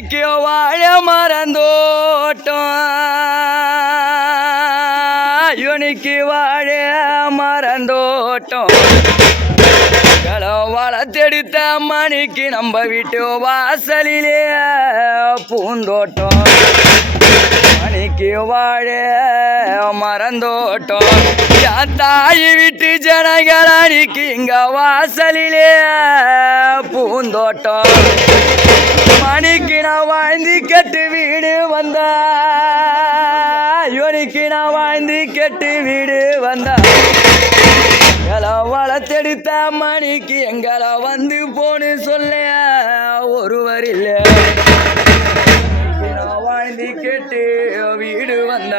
மணிக்கு வாழ மறந்தோட்டம் யுனிக்கு வாழ மறந்தோட்டம் வளர்த்தெடுத்த மணிக்கு நம்ம வீட்டு வாசலிலே பூந்தோட்டம் மணிக்கு வாழ மறந்தோட்டம் என் தாய் வீட்டு ஜனங்கள் அணிக்கு இங்க வாசலிலே பூந்தோட்டம் மணிக்கு நான் வாழ்ந்து கெட்டு வீடு வந்த யோனிக்கு நான் வாழ்ந்து கெட்டு வீடு வந்த எங்களை வளர்த்தெடுத்த மணிக்கு எங்களை வந்து போன்னு சொல்ல ஒருவர் இல்லை நான் வாழ்ந்து கெட்டு வீடு வந்த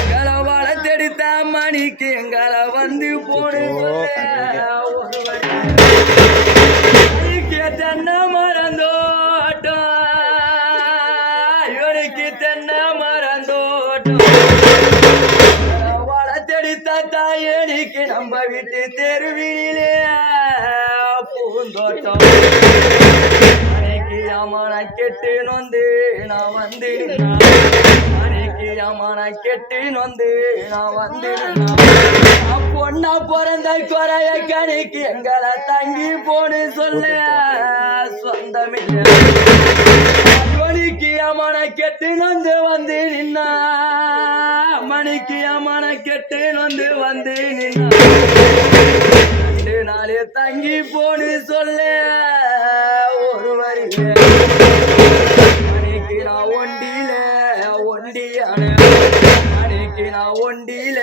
எங்களை வளர்த்தெடுத்த மணிக்கு எங்களை வந்து போன்னு சொல்ல ஒருவர் தென்னை மறந்தோட்டம் யோனிக்கு தென்னை மறந்தோட்டம் வளர்த்தெடுத்த தாயணிக்கு நம்ம வீட்டு தெருவிலே பூந்தோட்டம் அன்னைக்கு அம்மான கெட்டு நொந்து நான் வந்து அன்னைக்கு அம்மான கெட்டு நொந்து நான் வந்து பொண்ணா பிறந்த குறைய கணிக்கு எங்களை தங்கி போன்னு சொல்ல சொந்தமில்லை மணிக்கு அம்மான கெட்டு நொந்து வந்து நின்னா மணிக்கு அம்மான கெட்டு நொந்து வந்து நின்னா 2 நாளே தங்கி போன்னு சொல்ல ஒருவர் மணிக்கு நான் ஒண்டியில ஒண்டியான மணிக்கு நான் ஒண்டியில